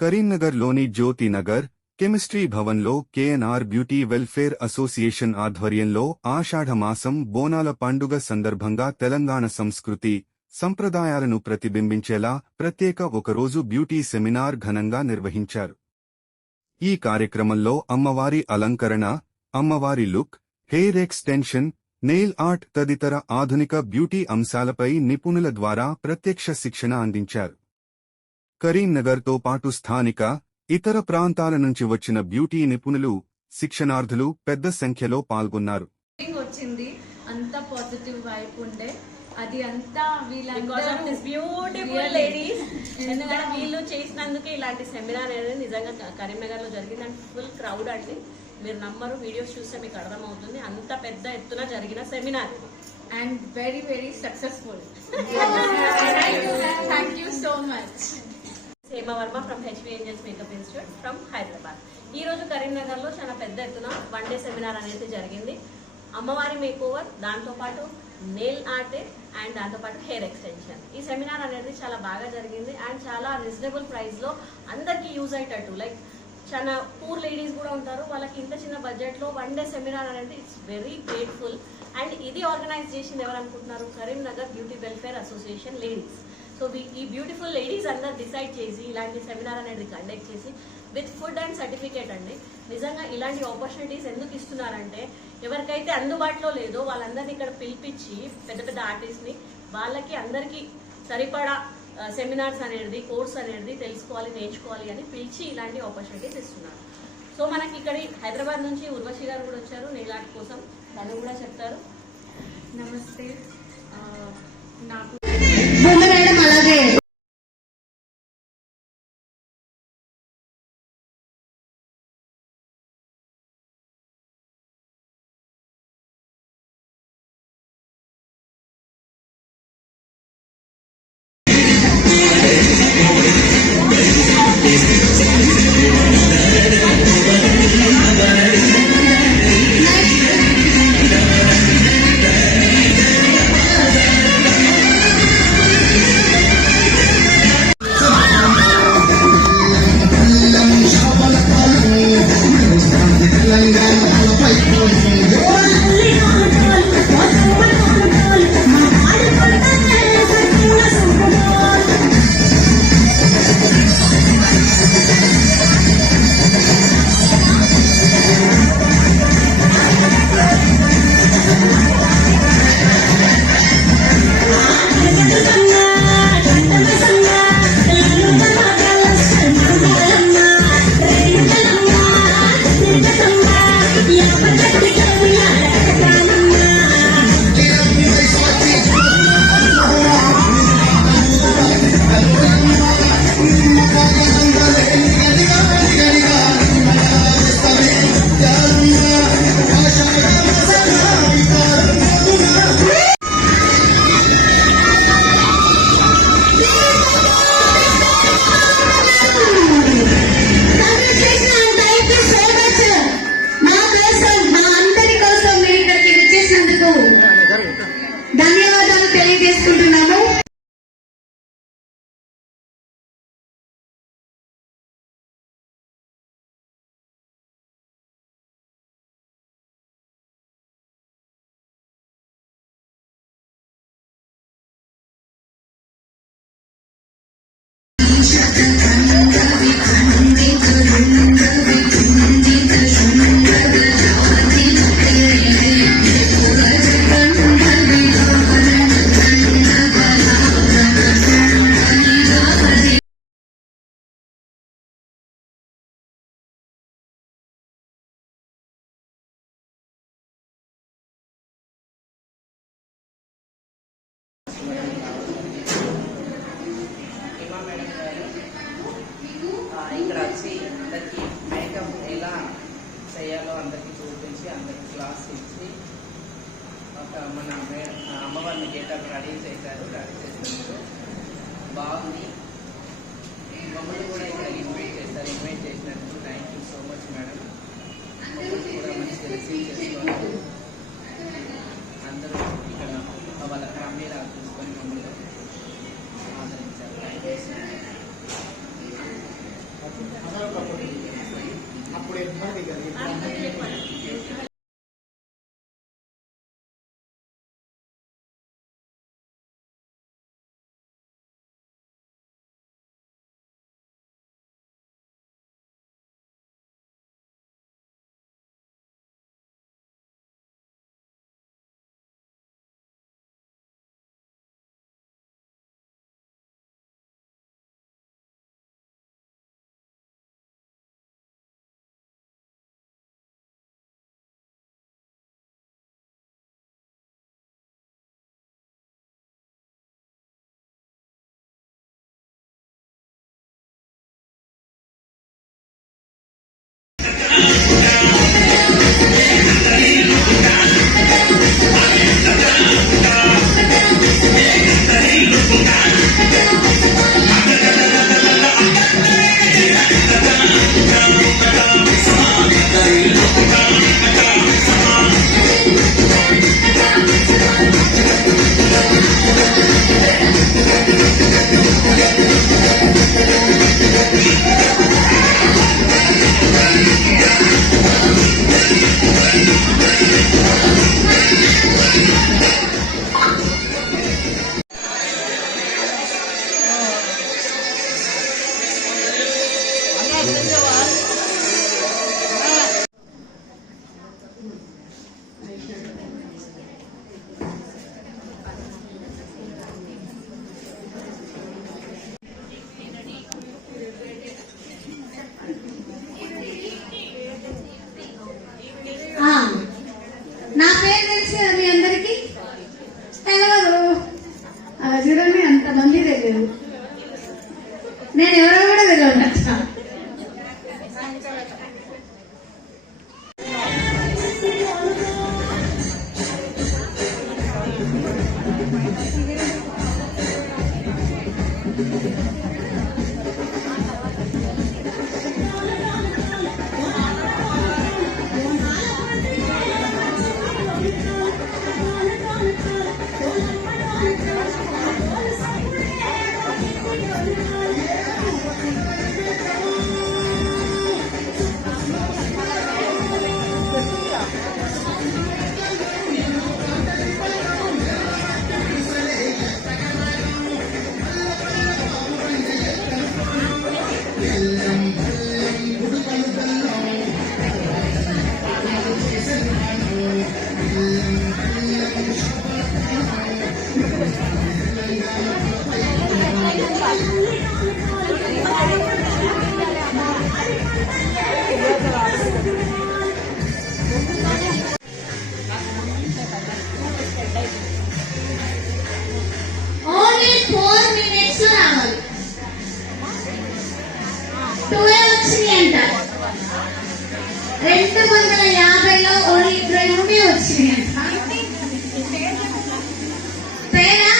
కరీంనగర్లోని జ్యోతినగర్ కెమిస్ట్రీ భవన్లో KNR beauty welfare association ఆధ్వర్యంలో ఆషాఢమాసం బోనాల పండుగ సందర్భంగా తెలంగాణ సంస్కృతి సంప్రదాయాలను ప్రతిబింబించేలా ప్రత్యేక ఒకరోజు బ్యూటీ సెమినార్ ఘనంగా నిర్వహించారు. ఈ కార్యక్రమంలో అమ్మవారి అలంకరణ, అమ్మవారి look, hair extension, nail art తదితర ఆధునిక బ్యూటీ అంశాలపై నిపుణుల ద్వారా ప్రత్యక్ష శిక్షణ అందించారు. కరీంనగర్తో పాటు స్థానిక, ఇతర ప్రాంతాల నుంచి వచ్చిన బ్యూటీ నిపుణులు, శిక్షణార్థులు పెద్ద సంఖ్యలో పాల్గొన్నారు. వచ్చింది అంత పాజిటివ్ వైబ్ ఉండే, అది అంతా బ్యూటిఫుల్ లేడీస్. ఎందుకంటే వీళ్ళు చేసినందుకే ఇలాంటి సెమినార్ అనేది నిజంగా కరీంనగర్ లో జరిగింది. అండ్ ఫుల్ క్రౌడ్ అండి, మీరు నమ్మరు, వీడియోస్ చూస్తే మీకు అర్థమవుతుంది. అంత పెద్ద ఎత్తున జరిగిన seminar and very very successful. Thank you so much. Hema Varma from HV angels makeup institute from Hyderabad. ఈ రోజు కరీంనగర్ లో చాలా పెద్ద ఎత్తున 1 డే సెమినార్ అనేది జరిగింది. అమ్మవారి మేక్ ఓవర్, దాంతో పాటు నెయిల్ ఆర్ట్ అండ్ దాంతో పాటు హెయిర్ ఎక్స్టెన్షన్. ఈ సెమినార్ అనేది చాలా బాగా జరిగింది అండ్ చాలా రీజనబుల్ ప్రైస్ లో అందరికి యూజ్ అయ్యేటట్టు, లైక్ చాలా పూర్ లేడీస్ కూడా ఉంటారు, వాళ్ళకి ఇంత చిన్న బడ్జెట్ లో 1 డే సెమినార్ అనేది ఇట్స్ వెరీ గ్రేట్ఫుల్. అండ్ ఇది ఆర్గనైజ్ చేసింది ఎవరు అనుకుంటున్నారు? Karimnagar beauty welfare association ladies. So ఈ బ్యూటిఫుల్ లేడీస్ అందరు డిసైడ్ చేసి ఇలాంటి సెమినార్ అనేది కండక్ట్ చేసి విత్ ఫుడ్ అండ్ సర్టిఫికేట్ అండి. నిజంగా ఇలాంటి ఆపర్చునిటీస్ ఎందుకు ఇస్తున్నారంటే, ఎవరికైతే అందుబాటులో లేదో వాళ్ళందరినీ ఇక్కడ పిలిపించి పెద్ద పెద్ద ఆర్టిస్ట్ని వాళ్ళకి అందరికీ సరిపడా సెమినార్స్ అనేది, కోర్స్ అనేది తెలుసుకోవాలి, నేర్చుకోవాలి అని పిలిచి ఇలాంటి ఆపర్చునిటీస్ ఇస్తున్నారు. సో మనకి ఇక్కడ హైదరాబాద్ నుంచి ఉర్వశి గారు కూడా వచ్చారు నెయిల్ ఆర్ట్ కోసం, తను కూడా చెప్తారు. నమస్తే. నాకు ధన్యవాదాలు తెలియజేసుకుంటున్నాము. ఇక్కడ వచ్చి అందరికీ మేకప్ ఎలా చేయాలో అందరికీ చూపించి అందరికి క్లాస్ ఇచ్చి మన అమ్మవారిని గేటప్ రెడీ చేసినందుకు బాగుంది. మమ్మల్ని కూడా ఇక్కడ ఇన్వైట్ చేసినందుకు thank you so much madam. మమ్మల్ని కూడా మంచిగా రిసీవ్ చేసుకోవాలి. అందరూ ఇక్కడ వాళ్ళ ఫ్యామిలీ చూసుకొని మమ్మల్ని ఆదరించారు. Thank you so much. చూడండి అంతమంది తెలియదు. నేను ఎవరో కూడా తెలియదు అట్లా. ఓన్లీ 4 minutes లో రావాలి. 12 వచ్చినాయి అంట. 250లో ఓన్లీ 2 వచ్చినాయి అంట. పేరా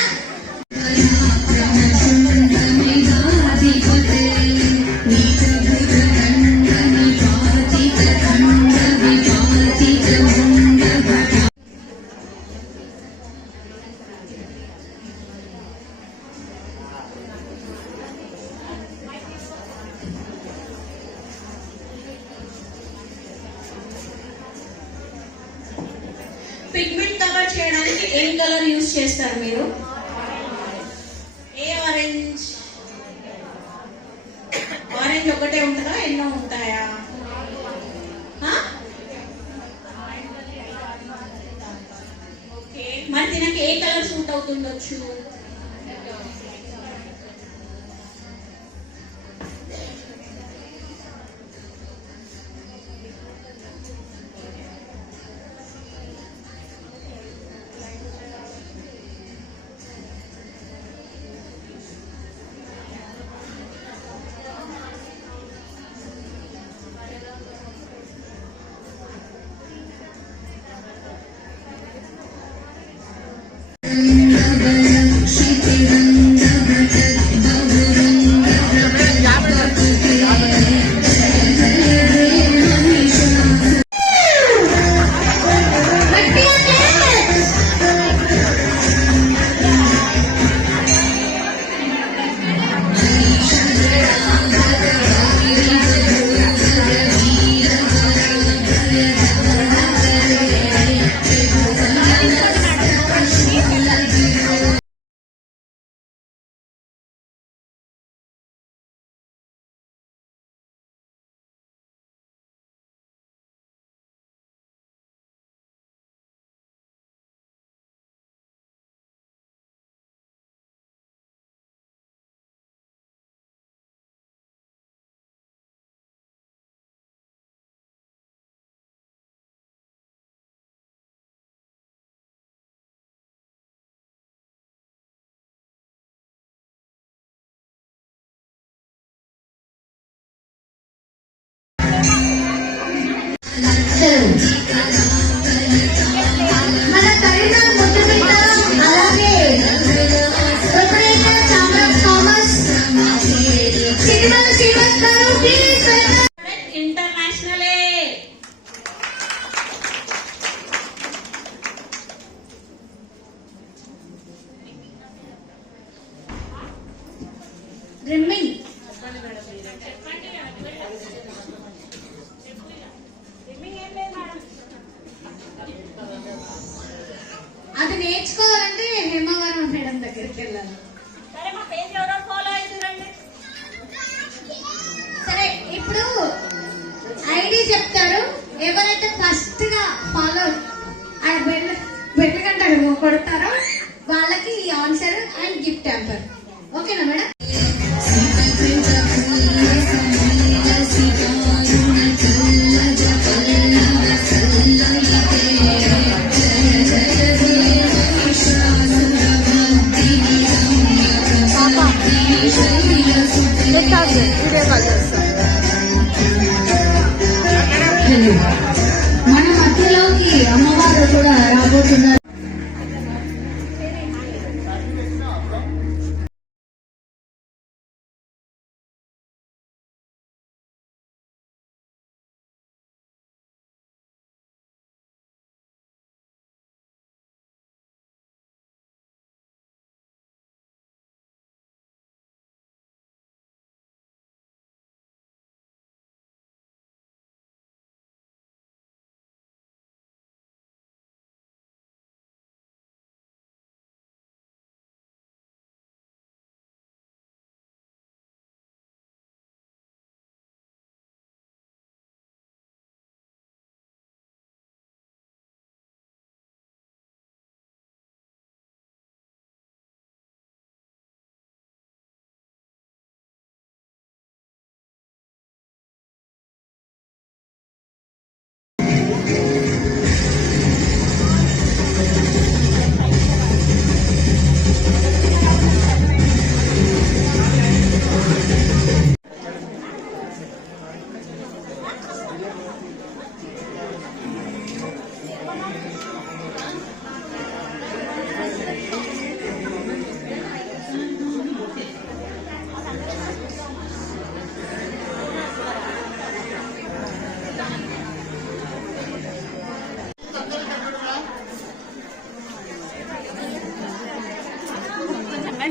పిగ్మెంట్ కవర్ చేయడానికి ఏం కలర్ యూజ్ చేస్తారు మీరు? ఏ ఆరెంజ్? ఆరెంజ్ ఒకటే ఉంటుందా, ఎన్నో ఉంటాయా? ఓకే, మరి దీనికి ఏ కలర్ సూట్ అవుతుండొచ్చు? మన కరీంనగర్ ముద్దు బిడ్డ, అలాగే ప్రొపరేటర్ చామరాజ్ థామస్, చిటిమల శ్రీనివాస్ గారు, ప్లీజ్ వెల్కమ్. ఇంటర్నేషనలే రిమ్మింగ్. అది నేర్చుకోవాలంటే హేమవరం మేడం దగ్గరికి వెళ్ళాలి. సరే మా పేజ్ ఎవరో ఫాలో అవుతుందండి. సరే, ఇప్పుడు ఐడి చెప్తారు. ఎవరైతే ఫస్ట్ గా ఫాలో బెల్ గంట కొడతారో వాళ్ళకి ఈ ఆన్సర్ అండ్ గిఫ్ట్ హ్యాంపర్. ఓకేనా మేడం?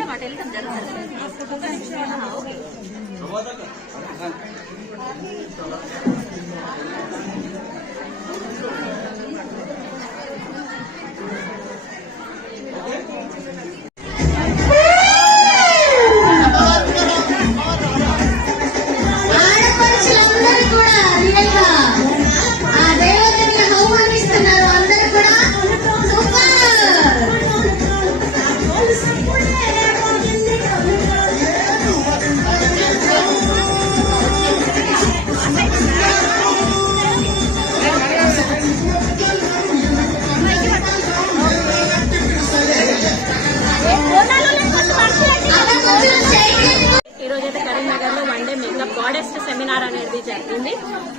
మేడం అటు వెళ్తాం జరుగుతుంది. ఓకే ఆడపడుచులందరూ కూడా రియల్ గా ఆ దేవతని ఆహ్వానిస్తున్నారు. అందరూ కూడా సూపర్. ఈ రోజైతే కరీంనగర్ లో 1 డే మేకప్ గాడెస్ సెమినార్ అనేది జరిగింది.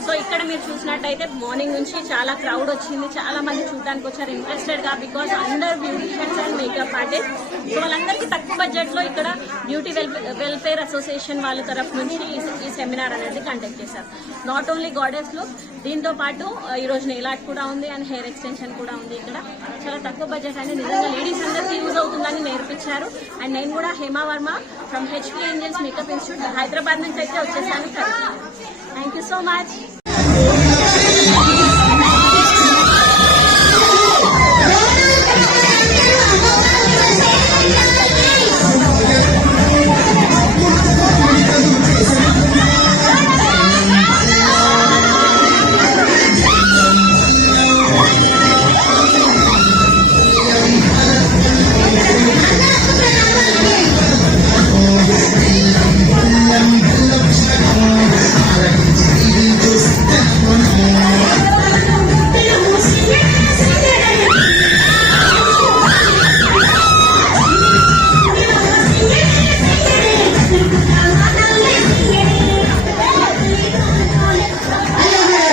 సో ఇక్కడ మీరు చూసినట్టయితే మార్నింగ్ నుంచి చాలా క్రౌడ్ వచ్చింది, చాలా మంది చూడడానికి వచ్చారు ఇంట్రెస్టెడ్ గా, బికాస్ అందరు beauticians and makeup artist. So వాళ్ళందరికీ తక్కువ బడ్జెట్ లో ఇక్కడ బ్యూటీ వెల్ఫేర్ అసోసియేషన్ వాళ్ళ తరఫు నుంచి ఈ సెమినార్ అనేది కండక్ట్ చేశారు. నాట్ ఓన్లీ గాడెస్ లో, దీంతో పాటు ఈ రోజు నెయిల్ ఆర్ట్ కూడా ఉంది అండ్ హెయిర్ ఎక్స్టెన్షన్ కూడా ఉంది. ఇక్కడ చాలా తక్కువ బడ్జెట్ అని నిజంగా లేడీస్ అందరికీ యూజ్ అవుతుందని నేర్పించారు. అండ్ నేను కూడా Hema Varma from HP angels makeup institute Hyderabad నుంచి అయితే వచ్చేసాను. Thank you so much.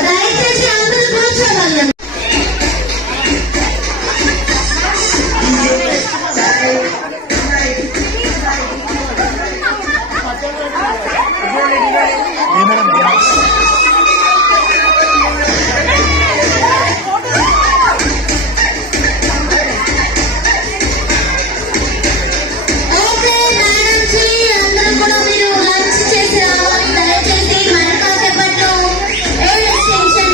దయచేసి అందరూ కూర్చోవాలి. ఓకే మేడం జీ, అందరూ కూడా మీరు లంచ్ చేసి రావాలి. దయచేసి మరి కాసేపట్లో air extension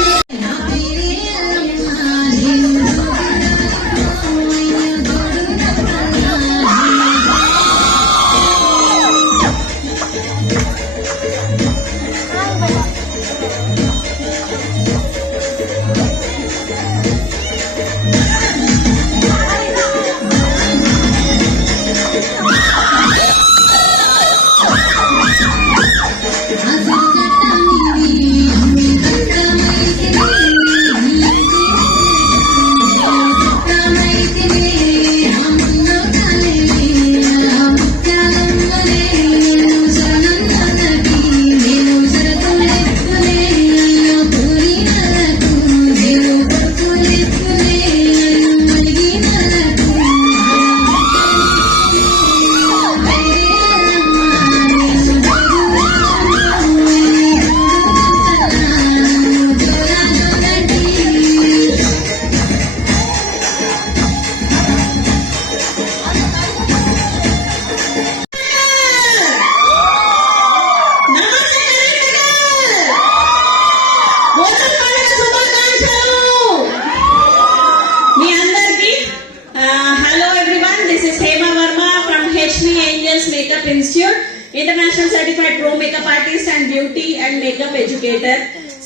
Makeup Institute, International Certified Pro Makeup Artist and Beauty and Makeup Educator.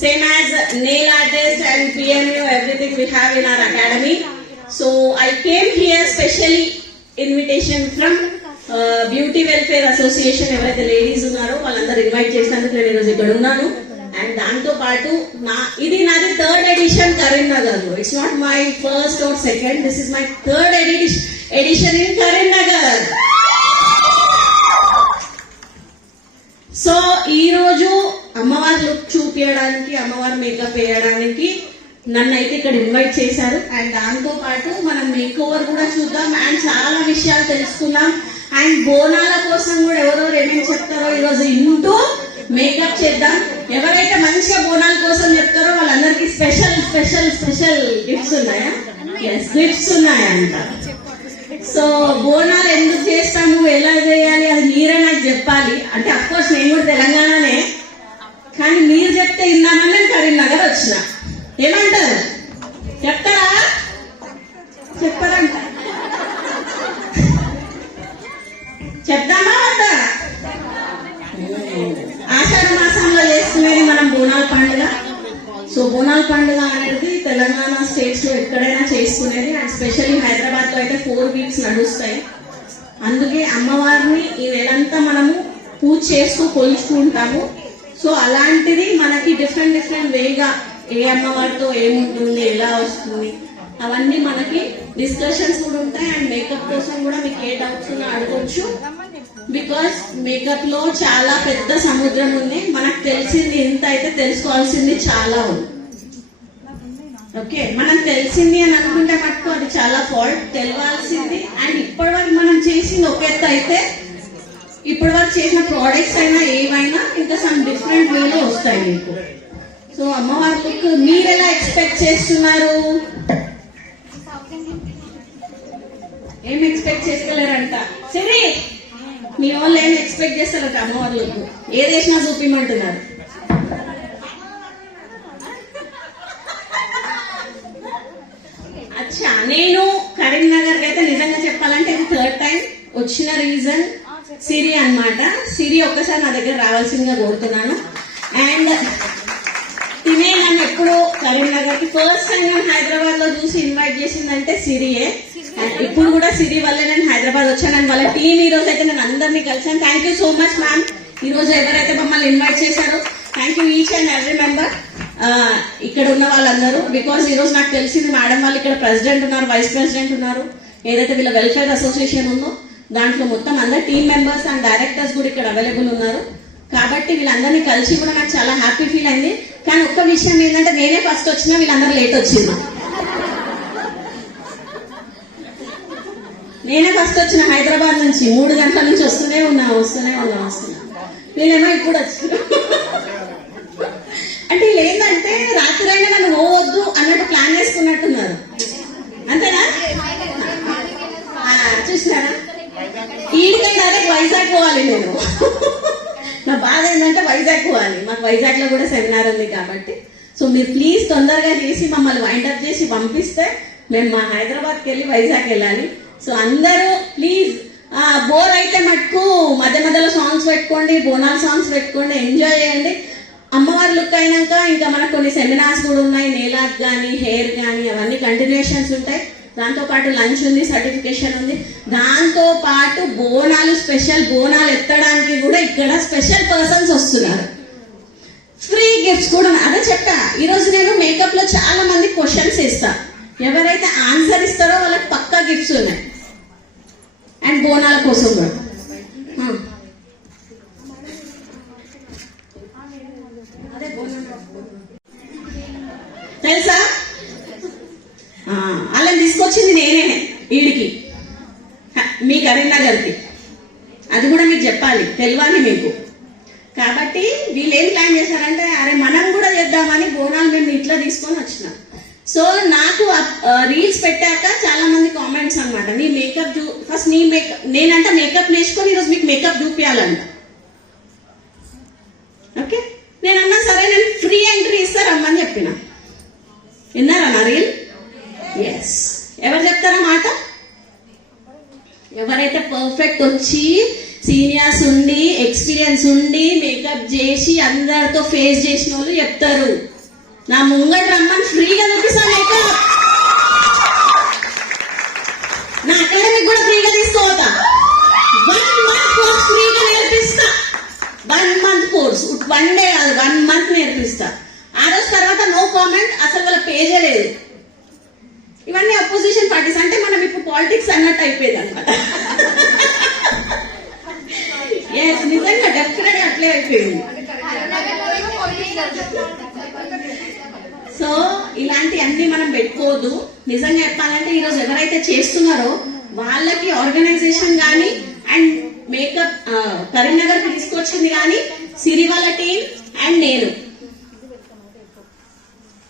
Same as nail artist and PMU, everything we have in our academy. So I came here specially invitation from Beauty Welfare Association. ఎవరైతే ladies ఉన్నారో వాళ్ళందరూ invite చేసినందుకు నేను ఈరోజు ఇక్కడ ఉన్నాను. And దాంతో పాటు ఇది నాది 3rd ఎడిషన్ కరీంనగర్ లో. It's not my first or second, this is my 3rd edition in Karimnagar. So ఈ రోజు అమ్మవారి లుక్ చూపించడానికి, అమ్మవారి మేకప్ వేయడానికి నన్ను అయితే ఇక్కడ ఇన్వైట్ చేశారు. అండ్ దాంతో పాటు మనం మేక్ ఓవర్ కూడా చూద్దాం అండ్ చాలా విషయాలు తెలుసుకుందాం. అండ్ బోనాల కోసం కూడా ఎవరెవరు ఏమేమి చెప్తారో ఈరోజు ఇంటూ మేకప్ చేద్దాం. ఎవరైతే మంచిగా బోనాల కోసం చెప్తారో వాళ్ళందరికీ స్పెషల్ స్పెషల్ స్పెషల్ గిఫ్ట్స్ ఉన్నాయా? ఎస్, గిఫ్ట్స్ ఉన్నాయంట. సో బోనాలు ఎందుకు చేస్తాము, ఎలా చెప్పాలి అంటే అఫ్ కోర్స్ నేను కూడా తెలంగాణనే, కానీ మీరు చెప్తే విన్నామని నేను కరీంనగర్ వచ్చిన. ఏమంటారు? చెప్తారా? చెప్పారంట. చెప్దామా వద్దా? ఆషాఢ మాసంలో చేసుకునేది మనం బోనాల పండుగ. సో బోనాల పండుగ అనేది తెలంగాణ స్టేట్స్ లో ఎక్కడైనా చేసుకునేది, అండ్ స్పెషల్లీ హైదరాబాద్ లో అయితే 4 weeks నడుస్తాయి. అందుకే అమ్మవారిని ఈ నెలంతా మనము పూజ చేస్తూ కొలుచుకుంటాము. సో అలాంటిది మనకి డిఫరెంట్ వేగా ఏ అమ్మవారితో ఏముంటుంది, ఎలా వస్తుంది, అవన్నీ మనకి డిస్కషన్స్ కూడా ఉంటాయి. అండ్ మేకప్ కోసం కూడా మీకు ఏ డౌట్స్ ఉన్నా అడగొచ్చు. బికాస్ మేకప్ లో చాలా పెద్ద సముద్రం ఉంది. మనకు తెలిసింది ఇంత అయితే తెలుసుకోవాల్సింది చాలా ఉంది. ఓకే, మనం తెలిసింది అని అనుకుంటే మటుకు అది చాలా ఫాల్ట్. తెలియాల్సింది అండ్ ఇప్పటి వరకు మనం చేసింది ఒక ఎత్తు అయితే, ఇప్పటి వరకు చేసిన ప్రోడక్ట్స్ అయినా ఏవైనా ఇంకా సమ్ డిఫరెంట్ వేలో వస్తాయి మీకు. సో అమ్మవారికి మీరు ఎలా ఎక్స్పెక్ట్ చేస్తున్నారు? ఏం ఎక్స్పెక్ట్ చేసుకోలేరంట. సరే, మీ వాళ్ళు ఏం ఎక్స్పెక్ట్ చేస్తారు అమ్మవార్లకు? ఏ దేశం చూపిమంటున్నారు? అచ్చా, నేను కరీంనగర్ అయితే నిజంగా చెప్పాలంటే ఇది 3rd time వచ్చిన. రీజన్ సిరి అన్నమాట. సిరి ఒక్కసారి నా దగ్గర రావాల్సిందిగా కోరుతున్నాను. అండ్ తినే నన్ను ఎప్పుడు కరీంనగర్ కి ఫస్ట్ టైం నేను హైదరాబాద్ లో చూసి ఇన్వైట్ చేసిందంటే సిరియే. అండ్ ఇప్పుడు కూడా సిరి వల్లే నేను హైదరాబాద్ వచ్చాను. అండ్ వాళ్ళ టీం ఈ రోజు అయితే నేను అందరినీ కలిసాను. Thank you so much ma'am. ఈ రోజు ఎవరైతే మమ్మల్ని ఇన్వైట్ చేశారో thank you each and every member, ఇక్కడ ఉన్న వాళ్ళందరూ. బికాస్ ఈ రోజు నాకు తెలిసింది మేడం వాళ్ళు ఇక్కడ ప్రెసిడెంట్ ఉన్నారు, వైస్ ప్రెసిడెంట్ ఉన్నారు. ఏదైతే వీళ్ళ వెల్ఫేర్ అసోసియేషన్ ఉందో దాంట్లో మొత్తం అందరు టీమ్ మెంబర్స్ అండ్ డైరెక్టర్స్ కూడా ఇక్కడ అవైలబుల్ ఉన్నారు. కాబట్టి వీళ్ళందరినీ కలిసి కూడా నాకు చాలా హ్యాపీ ఫీల్ అయింది. కానీ ఒక్క విషయం ఏంటంటే నేనే ఫస్ట్ వచ్చినా వీళ్ళందరూ లేట్ వచ్చింది. నేనే ఫస్ట్ వచ్చిన హైదరాబాద్ నుంచి 3 గంటల నుంచి వస్తూనే ఉన్నా. వీళ్ళేమో ఇప్పుడు వచ్చిన. అంటే వీళ్ళు ఏంటంటే రాత్రైనా నన్ను పోవద్దు అన్నట్టు ప్లాన్ చేసుకున్నట్టున్నారు. అంతేనా? చూసినారా? ఈడికే డైరెక్ట్ వైజాగ్ పోవాలి నేను. నా బాధ ఏంటంటే వైజాగ్ పోవాలి. మాకు వైజాగ్ లో కూడా సెమినార్ ఉంది కాబట్టి. సో మీరు ప్లీజ్ తొందరగా చేసి మమ్మల్ని వైండప్ చేసి పంపిస్తే మేము మా హైదరాబాద్కి వెళ్ళి వైజాగ్ వెళ్ళాలి. సో అందరూ ప్లీజ్ బోర్ అయితే మటుకు మధ్య మధ్యలో సాంగ్స్ పెట్టుకోండి, బోనాల్ సాంగ్స్ పెట్టుకోండి, ఎంజాయ్ చేయండి. అమ్మవారి లుక్ అయినాక ఇంకా మనకు కొన్ని సెమినార్స్ కూడా ఉన్నాయి. నెయిల్ ఆర్ట్ కానీ, హెయిర్ కానీ అవన్నీ కంటిన్యూషన్స్ ఉంటాయి. దాంతో పాటు లంచ్ ఉంది, సర్టిఫికేషన్ ఉంది. దాంతో పాటు బోనాలు, స్పెషల్ బోనాలు ఎత్తడానికి కూడా ఇక్కడ స్పెషల్ పర్సన్స్ వస్తున్నారు. ఫ్రీ గిఫ్ట్స్ కూడా. అదే చెప్పా, ఈ రోజు నేను మేకప్ లో చాలా మంది క్వశ్చన్స్ ఇస్తా. ఎవరైతే ఆన్సర్ ఇస్తారో వాళ్ళకి పక్కా గిఫ్ట్స్ ఉన్నాయి. అండ్ బోనాల కోసం కూడా తెలుసా? అలా తీసుకొచ్చింది నేనే ఈడికి, మీ కరీంనగర్కి. అది కూడా మీకు చెప్పాలి, తెలియాలి మీకు. కాబట్టి వీళ్ళు ఏం ప్లాన్ చేశారంటే అరే మనం కూడా చేద్దామని బోనాలు మేము ఇట్లా తీసుకొని వచ్చినాం. సో నాకు రీల్స్ పెట్టాక చాలా మంది కామెంట్స్ అన్నమాట, నీ మేకప్ ఫస్ట్ నీ మేకప్, నేనంట మేకప్ నేర్చుకొని ఈరోజు మీకు మేకప్ చూపించాలంట. ఓకే, నేనన్నా సరే నేను ఫ్రీ ఎంట్రీ ఇస్తా రమ్మని చెప్పిన. విన్నారా నా రీల్? ఎస్. ఎవరు చెప్తారా మాట? ఎవరైతే పర్ఫెక్ట్ వచ్చి సీనియర్స్ ఉండి ఎక్స్పీరియన్స్ ఉండి మేకప్ చేసి అందరితో ఫేస్ చేసిన వాళ్ళు చెప్తారు. నా ముంగట రమ్మని ఫ్రీగా చూపిస్తాను మేకప్. నా అకాడమిక్ కూడా ఫ్రీగా తీసుకోవద్దా? 1 month కోర్స్ ఫ్రీగా నేర్పిస్తా. 1 month కోర్స్, 1 day కాదు, 1 month నేర్పిస్తా. ఆ రోజు తర్వాత నో కామెంట్, అసలు వాళ్ళ పేజే లేదు. ఇవన్నీ అపోజిషన్ పార్టీస్ అంటే మనం ఇప్పుడు పాలిటిక్స్ అన్నట్టు అయిపోయింది అనమాట. నిజంగా డెఫినెట్ అట్లే అయిపోయింది. సో ఇలాంటి అన్ని మనం పెట్టుకోవద్దు. నిజంగా చెప్పాలంటే ఈరోజు ఎవరైతే చేస్తున్నారో వాళ్ళకి ఆర్గనైజేషన్ కానీ అండ్ మేకప్ కరీంనగర్ కి తీసుకొచ్చింది కానీ సిరి వాళ్ళ టీం అండ్ నేను.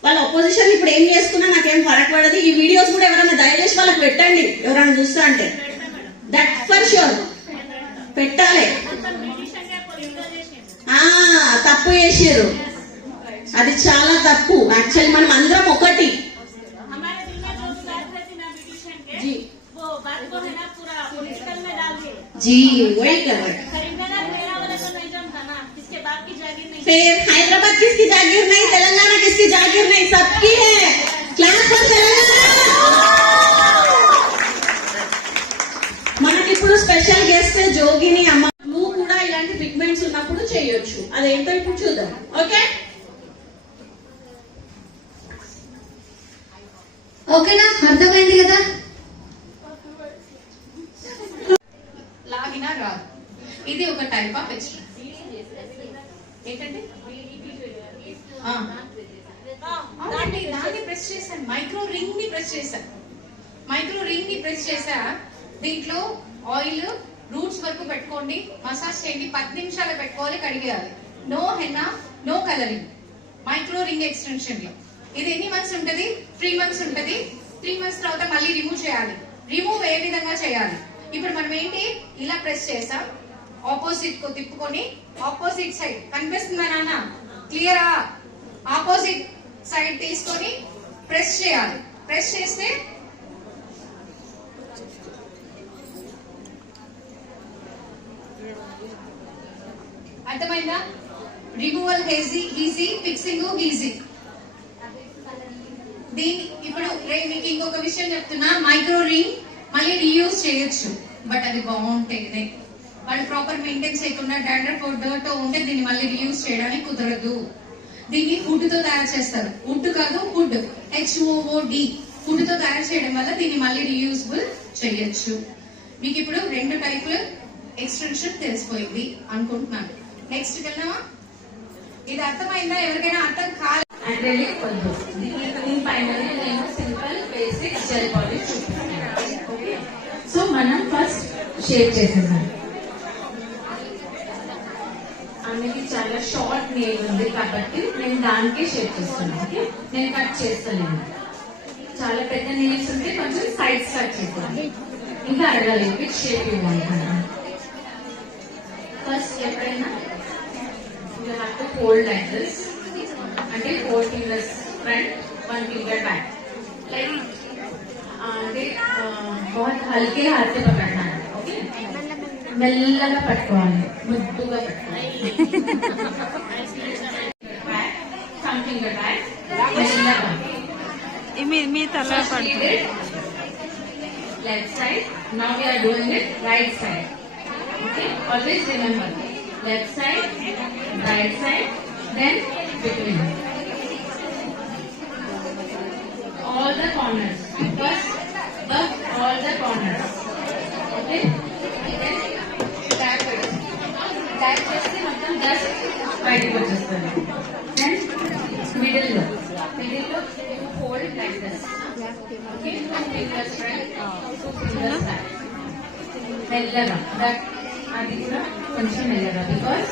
వాళ్ళ అపోజిషన్ ఇప్పుడు ఏం చేస్తున్నా నాకేం ఫరక్ పడదు. ఈ వీడియోస్ కూడా ఎవరైనా దయచేసి వాళ్ళకి పెట్టండి, ఎవరైనా చూస్తా అంటే. దట్ ఫర్ షూర్ పెట్టాలి. తప్పు చేసారు. అది చాలా తప్పు. యాక్చువల్లీ మనం అందరం ఒకటి. हमारे दिल में जो भी बात रहती ना ब्यूटिशियन के जी वो बात को है ना पूरा पॉलिटिकल में डाल दिए. जी वही कर रहे. करीमनगर मेरा वाला तो नहीं जमता ना, किसके बाप की जागीर नहीं. फिर हैदराबाद किसकी जागीर नहीं, तेलंगाना किसकी जागीर नहीं, सबकी है. Class for Telangana. మనకి ఇప్పుడు స్పెషల్ గెస్ట్ జోగిని అమ్మ. నువ్వు కూడా ఇలాంటి పిగ్మెంట్స్ ఉన్నప్పుడు చేయొచ్చు. అదేంటో ఇప్పుడు చూద్దాం. ఓకే ఓకేనా, అర్థమైంది కదా? లాగినా రాదు. ఇది ఒక టైప్ ఆఫ్ ఎక్స్ట్రా. ఏంటంటే దాన్ని ప్రెస్ చేశాను, మైక్రో రింగ్ ని ప్రెస్ చేశాను. మైక్రో రింగ్ ని ప్రెస్ చేసా. దీంట్లో ఆయిల్ రూట్స్ వరకు పెట్టుకోండి, మసాజ్ చేయండి. 10 నిమిషాలు పెట్టుకోవాలి, కడిగేయాలి. No henna, no colouring. Micro ring extension లో ఇది ఎన్ని మంత్స్ ఉంటది? 3 మంత్స్ ఉంటది. 3 మంత్స్ తర్వాత మళ్ళీ రిమూవ్ చేయాలి. రిమూవ్ ఏ విధంగా చేయాలి? ఇప్పుడు మనం ఏంటి ఇలా ప్రెస్ చేసాం, ఆపోజిట్ కు తిప్పుకొని ఆపోజిట్ సైడ్ కనిపిస్తుందా నాన్న? క్లియరా? ఆపోజిట్ సైడ్ తీసుకొని ప్రెస్ చేయాలి. ప్రెస్ చేస్తే అర్థమైందా? Removal easy, fixing easy. దీని ఇప్పుడు మీకు ఇంకొక విషయం చెప్తున్నా, మైక్రో రింగ్ మళ్ళీ రీయూజ్ చేయొచ్చు, బట్ అది బాగుంటేనే. వాళ్ళు ప్రాపర్ మెయింటైన్ చేయకుండా డాండ్రఫ్ తో ఉంటే దీన్ని మళ్ళీ రీయూజ్ చేయడానికి కుదరదు. దీన్ని వుడ్ తో తయారు చేస్తారు. వుడ్ కాదు, వుడ్, HOOD, వుడ్ తో తయారు చేయడం వల్ల దీన్ని మళ్ళీ రీయూజబుల్ చేయొచ్చు. మీకు ఇప్పుడు 2 టైపుల ఎక్స్టెన్షన్ తెలిసిపోయింది అనుకుంటున్నాను. నెక్స్ట్ వెళ్దామా? ఇది అర్థమైందా? ఎవరికైనా అర్థం కాదు అంటే వద్దు. దీనిపైన నేను సింపుల్ బేసిక్ జెల్ పాలిష్ చూపిస్తాను. ఓకే, సో మనం ఫస్ట్ షేప్ చేసేద్దాం. ఆమెకి చాలా షార్ట్ నెయిల్ ఉంది కాబట్టి నేను దానికే షేప్ చేస్తున్నాను. ఓకే, నేను కట్ చేస్తాను. చాలా పెద్ద నెయిల్స్ ఉంటే కొంచెం సైడ్స్ కట్ చేస్తాను. ఇంకా అడగాలి విచ్ షేప్ ఇవ్వాలి. ఫస్ట్ ఎప్పుడైనా you have to hold like this. అంటే 4 fingers front, 1 finger back. Like అంటే बहुत हल्के हाथ से पकड़ना है. ओके, మెల్లగా పట్టుకోవాలి, ముద్దుగా పట్టుకోవాలి. Some finger back, మెల్లగా. మీ తల పడుతుంది. Left side. Now we are doing it right side. Okay, always remember left side, right side, then between. All the corners. First, all the corners. Okay? Then tap it. Tap చేస్తే మొత్తం dust బయటకు వచ్చేస్తుంది. Then middle లో you hold like this. Okay? 2 fingers front, 2 fingers back. మెల్లగా. అది కూడా కొంచెం మెల్లగా, బికాస్